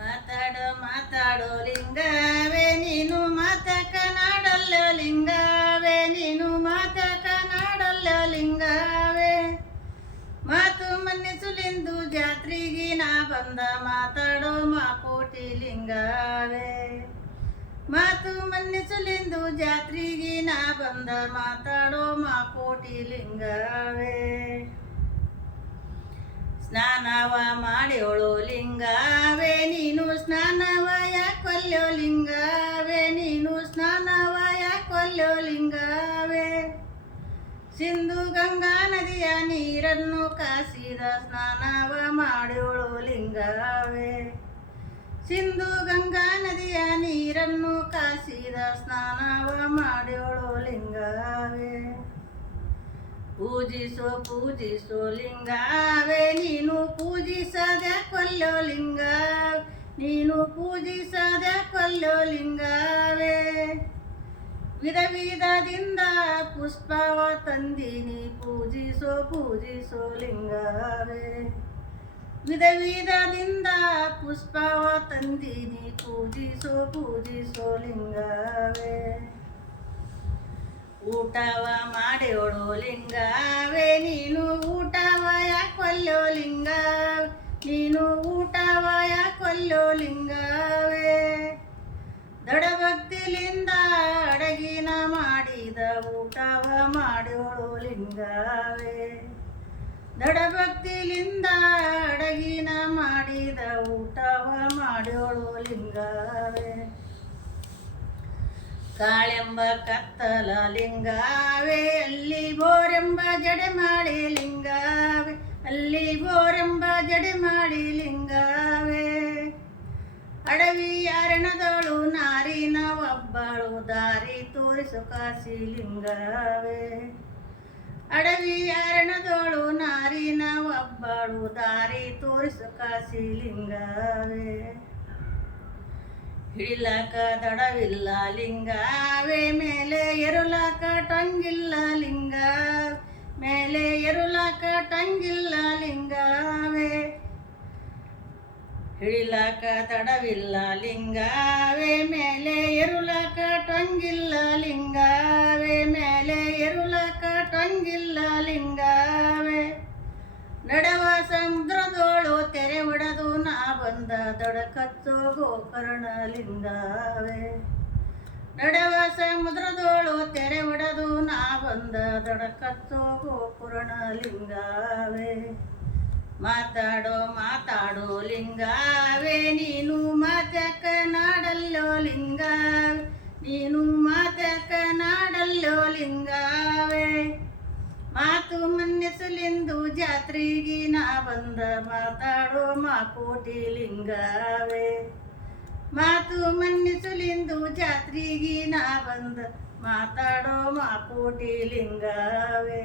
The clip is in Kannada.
ಮಾತಾಡೋ ಮಾತಾಡೋ ಲಿಂಗವೇ ನೀನು ಮಾತ ಕನ್ನಡಲ್ಲ ಲಿಂಗವೇ ನೀನು ಮಾತ ನಾಡಲ್ಲ ಲಿಂಗವೇ. ಮಾತು ಮನ್ನಿಸುಲಿಂದು ಜಾತ್ರೆಗೆ ನಾ ಬಂದ ಮಾತಾಡೋ ಮಾಕೋಟಿ ಲಿಂಗವೇ. ಮಾತು ಮನ್ನಿಸುಲಿಂದು ಜಾತ್ರೆಗೆ ನಾ ಬಂದ ಮಾತಾಡೋ ಮಾಕೋಟಿ ಲಿಂಗವೇ. ಸ್ನಾನವ ಮಾಡ್ಯೋಳು ಲಿಂಗವೇ. ನೀನು ಸ್ನಾನವ ಯಾಕೊಲ್ಯೋ ಲಿಂಗವೇ, ನೀನು ಸ್ನಾನವಯ ಯಾಕೊಲ್ಯೋ ಲಿಂಗವೇ. ಸಿಂಧು ಗಂಗಾ ನದಿಯ ನೀರನ್ನು ಕಾಸಿದ ಸ್ನಾನವ ಮಾಡೋಳು ಲಿಂಗವೇ. ಸಿಂಧು ಗಂಗಾ ನದಿಯ ನೀರನ್ನು ಕಾಸಿದ ಸ್ನಾನವ ಮಾಡೋಳು ಲಿಂಗವೇ. ಪೂಜಿಸೋ ಪೂಜಿಸೋ ಲಿಂಗವೇ, ನೀನು ಪೂಜಿಸದೆ ಕೊಲ್ಲೋ ಲಿಂಗ ನೀನು ಪೂಜಿಸದ ಲಿಂಗವೇ. ವಿಧ ವಿಧದಿಂದ ಪುಷ್ಪವ ತಂದಿನಿ, ಪೂಜಿಸೋ ಪೂಜಿಸೋ ಲಿಂಗವೇ. ವಿಧ ವಿಧದಿಂದ ಪುಷ್ಪವ ತಂದಿನಿ, ಪೂಜಿಸೋ ಪೂಜಿಸೋ ಲಿಂಗವೇ. ಊಟವ ಮಾಡೋಳು ಲಿಂಗವೇ. ನೀನು ಊಟವ ಯಾಕೊಲ್ಲೋ ಲಿಂಗ ನೀನು ಊಟವ ಯಾಕೊಲ್ಲೋ ಲಿಂಗವೇ ದಡಭಕ್ತಿಲಿಂದ ಅಡಗಿನ ಮಾಡಿದ ಊಟವ ಮಾಡ್ಯೋಳು ಲಿಂಗವೇ. ದಡಭಕ್ತಿಲಿಂದ ಅಡಗಿನ ಮಾಡಿದ ಊಟವ ಮಾಡ್ಯೋಳು ಲಿಂಗವೇ. ಕಾಳೆಂಬ ಕತ್ತಲ ಲಿಂಗವೇ, ಅಲ್ಲಿ ಬೋರೆಂಬ ಜಡೆ ಮಾಡಿ ಲಿಂಗವೇ, ಅಲ್ಲಿ ಬೋರೆಂಬ ಜಡೆ ಮಾಡಿ ಅಡವಿ ಅರಣದಳು ನಾರಿನ ಒಬ್ಬಳು ದಾರಿ ತೋರಿಸು ಕಾಸಿ ಲಿಂಗವೇ ಅಡವಿ ಅರಣದಳು ನಾರಿನ ಒಬ್ಬಳು ದಾರಿ ತೋರಿಸು ಕಾಸಿ ಲಿಂಗವೇ ಹಿಡಿಲಾಕ ದಡವಿಲ್ಲ ಲಿಂಗವೇ, ಮೇಲೆ ಎರಲಾಕ ಟಂಗಿಲ್ಲ ಲಿಂಗ, ಮೇಲೆ ಎರುಲಕ ಟಂಗಿಲ್ಲ ಲಿಂಗವೇ. ಹಿಡಿಲಾಕ ತಡವಿಲ್ಲ ಲಿಂಗವೇ ಮೇಲೆ ಎರುಲಾಕ ಟೊಂಗಿಲ್ಲ ಲಿಂಗವೇ ಮೇಲೆ ಎರುಲಾಕ ಟೊಂಗಿಲ್ಲ ಲಿಂಗವೇ. ನಡವ ಸಮುದ್ರದೋಳು ತೆರೆ ಒಡೆದು ನಾ ಬಂದ ದಡಕಚ್ಚೋ ಗೋಕರ್ಣ ಲಿಂಗಾವೇ. ನಡವ ಸಮುದ್ರದೋಳು ತೆರೆ ಒಡೆದು ನಾ ಬಂದ ದಡಕಚ್ಚೋ ಗೋಕರ್ಣ ಲಿಂಗವೇ. ಮಾತಾಡೋ ಮಾತಾಡೋ ಲಿಂಗವೇ, ನೀನು ಮಾತಕ ನಾಡಲ್ಲೋ ಲಿಂಗ ನೀನು ಮಾತಕ ನಾಡಲ್ಲೋ ಲಿಂಗವೇ. ಮಾತು ಮನ್ನಿಸಲೆಂದು ಜಾತ್ರೆಗೆ ನಾ ಬಂದ, ಮಾತಾಡೋ ಮಾಕೋಟಿ ಲಿಂಗವೇ. ಮಾತು ಮನ್ನಿಸಲೆಂದು ಜಾತ್ರೆಗೆ ನಾ ಬಂದ, ಮಾತಾಡೋ ಮಾಕೋಟಿ ಲಿಂಗವೇ.